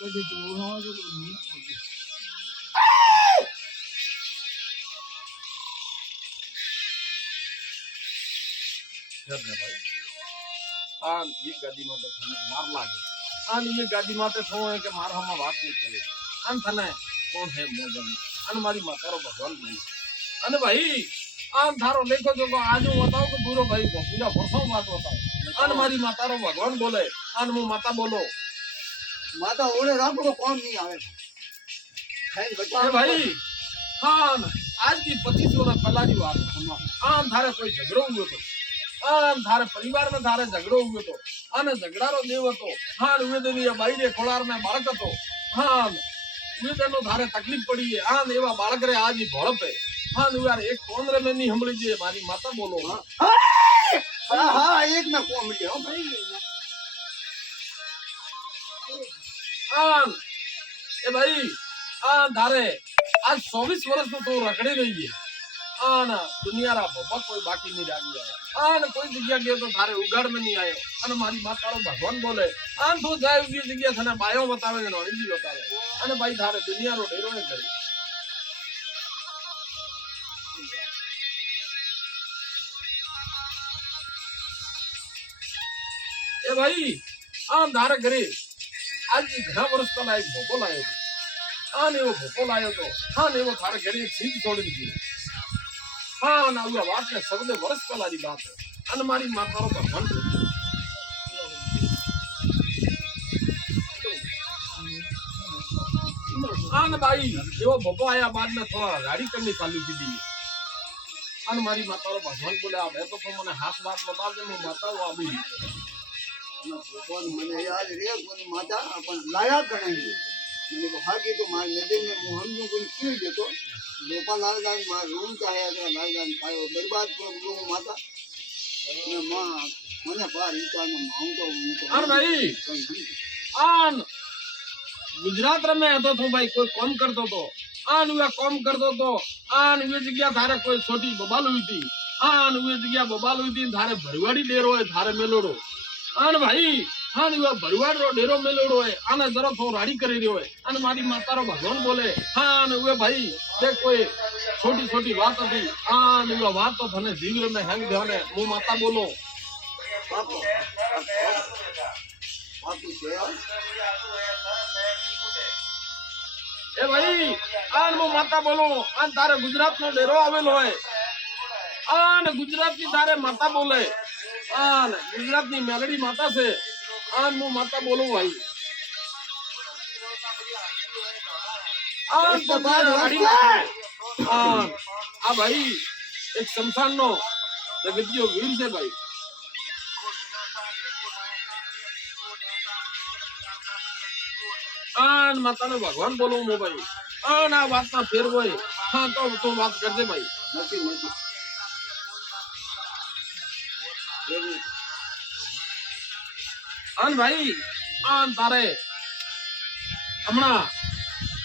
કદી જોવાનો તો નહીં ભાઈ આ એક ગાદી માં તો માર લાગે આ ની ગાદી માં તો થો કે માર હમા વાત નહીં કરે આન થને કોણ હે મોજન અને મારી માતારો ભગવાન નહીં અને ભાઈ આમ થારો લેખો જો આજુ બતાવો કે પૂરો ભાઈ પૂરા વર્ષો વાત બતાવો અને મારી માતારો ભગવાન બોલે અને હું માતા બોલો માતા ઓળે રાખો તો કોણ નહીં આવે ભાઈ હા આજ की 25 વર્ષ पहला की बात है आम थारे कोई झगड़ो हुए तो आम थारे परिवार में थारे झगड़ो हुए तो आने झगड़ारो देव तो हां हुए देवी बाई रे खोलार में बालक तो हां हुए देनो थारे तकलीफ पड़ी है आन एवा बालक रे आज ही भोळप है हां यार एक कोंदरे में नहीं हमड़ी जे मारी माता बोलो हां हां एक में को मिले हो भाई आन ए भाई आ धारे आज 24 वर्ष तो रखड़ी रही है आन दुनिया रा बाबा कोई बाकी नहीं रह गया आन कोई जगह गयो तो थारे उगाड़ में नहीं आयो अन मारी माता रो भगवान बोले आन तो जाय उगी जगह थने बायो बतावे ने रोणी जी बतावे अन भाई थारे दुनिया रो डेरो ने करे ए भाई आन धारे घरे आज घणा वर्ष पहला एक भोपो लायो तो आने वो भोपो लायो तो हाँ ने वो थारे घरे सीध छोड़ दी हाँ ना वो बात ने सबने वर्ष पहला की बात है अन मारी माता रो भगवान आन भाई वो भोपो आया बाद में थोड़ा गाड़ी करनी चालू की दी अन मारी माता रो भगवान बोले आप है तो मने हाथ बात बता दे मैं माता वो अभी भगवान મને યાદ રે કોની માતા પણ લાયક ગણાય મને ભાગી તો માર નદી में મોહમ્મદ કોઈ ક્યું દેતો લોપા લાલદાન માર રૂમ ચાહે તો લાલદાન ખાયો બરબાદ પર ગો માતા ને માં મને પાર ઈતાનો હું તો अन भाई आन गुजरात रे में હતો તો ભાઈ કોઈ કામ કરતો તો આન वे काम करतो तो आन वे जगह थारे कोई छोटी बबाल हुई थी आन वे जगह बबाल हुई थी थारे भरवाड़ी डेरो है थारे मेलोड़ो आन भाई हां वो भरवाड़ रो डेरो मेलोड़ो है आने जरा थो राड़ी करी रयो है अन मारी माता रो भगवान बोले हां वे भाई देख कोई छोटी छोटी बात थी आन वो बात तो थने जीवन में हंग ध्यान है मु माता बोलो બાપો બાપુ છે ए भाई आन मु माता बोलो आन तारे गुजरात नो डेरो आवेलो है आन गुजरात की तारे माता बोले आन गुजरात की मेलडी माता से आन मु माता बोलो भाई आन तो बाद गाड़ी आन आ भाई एक शमशान नो जगतियो वीर से भाई आन माता ने भगवान बोलो मो भाई आन आ बात ना फेर भाई हां तो बात कर दे भाई નથી નથી आन भाई आन तारे हमना